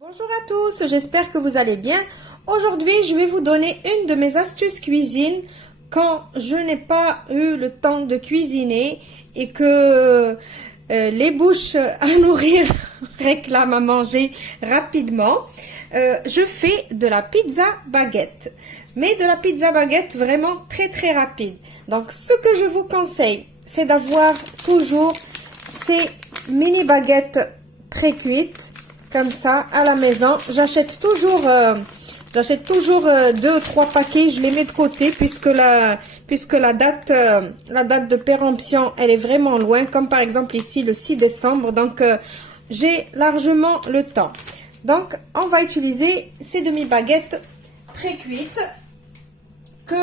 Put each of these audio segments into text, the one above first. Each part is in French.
Bonjour à tous, j'espère que vous allez bien. Aujourd'hui, je vais vous donner une de mes astuces cuisine quand je n'ai pas eu le temps de cuisiner et que les bouches à nourrir réclament à manger rapidement. Je fais de la pizza baguette, mais de la pizza baguette vraiment très rapide. Donc, ce que je vous conseille, c'est d'avoir toujours ces mini baguettes pré-cuites. Comme ça, à la maison, j'achète toujours 2 ou 3 paquets, je les mets de côté puisque la date de péremption, elle est vraiment loin, comme par exemple ici le 6 décembre, donc j'ai largement le temps. Donc, on va utiliser ces demi-baguettes pré-cuites que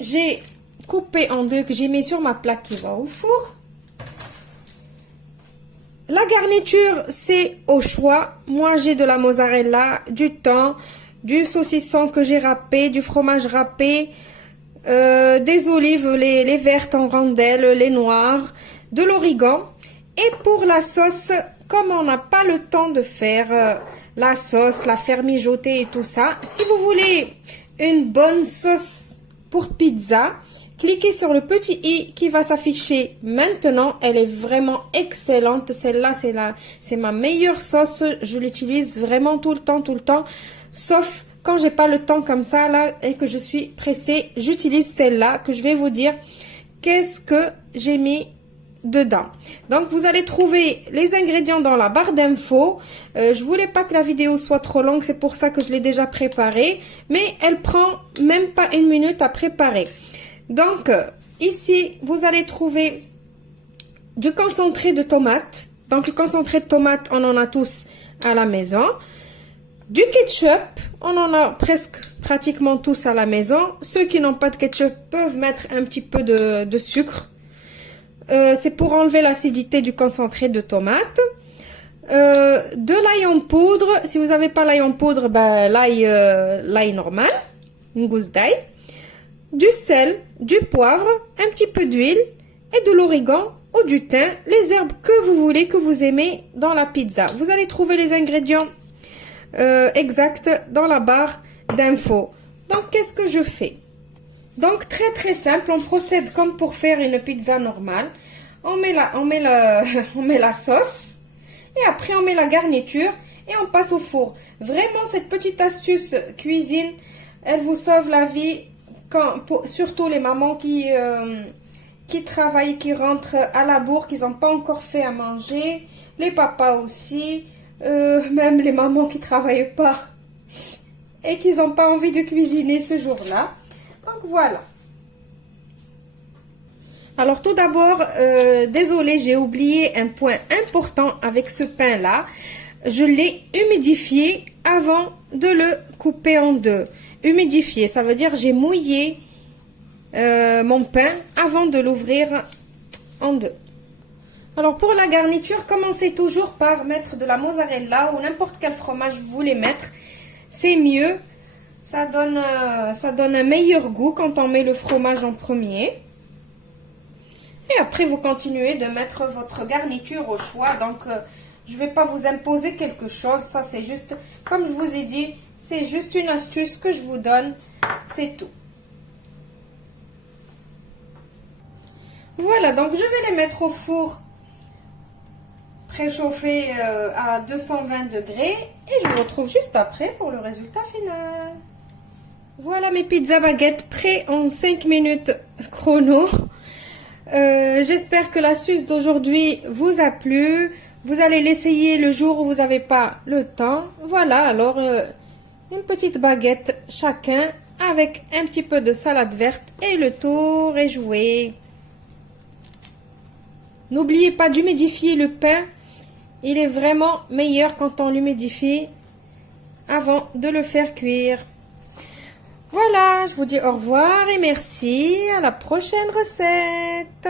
j'ai coupées en deux, que j'ai mis sur ma plaque qui va au four. La garniture, c'est au choix. Moi, j'ai de la mozzarella, du thon, du saucisson que j'ai râpé, du fromage râpé, des olives, les vertes en rondelles, les noires, de l'origan. Et pour la sauce, comme on n'a pas le temps de faire la sauce, la faire mijoter et tout ça, si vous voulez une bonne sauce pour pizza, cliquez sur le petit i qui va s'afficher maintenant. Elle est vraiment excellente. Celle-là, c'est ma meilleure sauce. Je l'utilise vraiment tout le temps. Sauf quand j'ai pas le temps comme ça là et que je suis pressée, j'utilise celle-là que je vais vous dire qu'est-ce que j'ai mis dedans. Donc, vous allez trouver les ingrédients dans la barre d'infos. Je voulais pas que la vidéo soit trop longue, c'est pour ça que je l'ai déjà préparée. Mais elle prend même pas 1 minute à préparer. Donc, ici, vous allez trouver du concentré de tomate. Donc, le concentré de tomate, on en a tous à la maison. Du ketchup, on en a pratiquement tous à la maison. Ceux qui n'ont pas de ketchup peuvent mettre un petit peu de sucre. C'est pour enlever l'acidité du concentré de tomate. De l'ail en poudre. Si vous n'avez pas l'ail en poudre, ben, l'ail normal. Une gousse d'ail. Du sel, du poivre, un petit peu d'huile et de l'origan ou du thym, les herbes que vous voulez, que vous aimez dans la pizza. Vous allez trouver les ingrédients exacts dans la barre d'infos. Donc, qu'est-ce que je fais? Donc, très simple, on procède comme pour faire une pizza normale. On met la sauce et après on met la garniture et on passe au four. Vraiment, cette petite astuce cuisine, elle vous sauve la vie. Surtout les mamans qui travaillent, qui rentrent à la bourre, qui n'ont pas encore fait à manger, les papas aussi, même les mamans qui ne travaillent pas et qui n'ont pas envie de cuisiner ce jour-là. Donc voilà. Alors tout d'abord, désolé, j'ai oublié un point important avec ce pain-là. Je l'ai humidifié avant de le couper en deux. Humidifié, ça veut dire j'ai mouillé mon pain avant de l'ouvrir en deux. Alors pour la garniture, commencez toujours par mettre de la mozzarella ou n'importe quel fromage vous voulez mettre. C'est mieux, ça donne un meilleur goût quand on met le fromage en premier. Et après vous continuez de mettre votre garniture au choix. Donc je ne vais pas vous imposer quelque chose, ça c'est juste, comme je vous ai dit, c'est juste une astuce que je vous donne, c'est tout. Voilà, donc je vais les mettre au four préchauffé à 220 degrés et je vous retrouve juste après pour le résultat final. Voilà mes pizzas baguettes prêtes en 5 minutes chrono. J'espère que l'astuce d'aujourd'hui vous a plu. Vous allez l'essayer le jour où vous n'avez pas le temps. Voilà, alors une petite baguette chacun avec un petit peu de salade verte et le tour est joué. N'oubliez pas d'humidifier le pain. Il est vraiment meilleur quand on l'humidifie avant de le faire cuire. Voilà, je vous dis au revoir et merci. À la prochaine recette.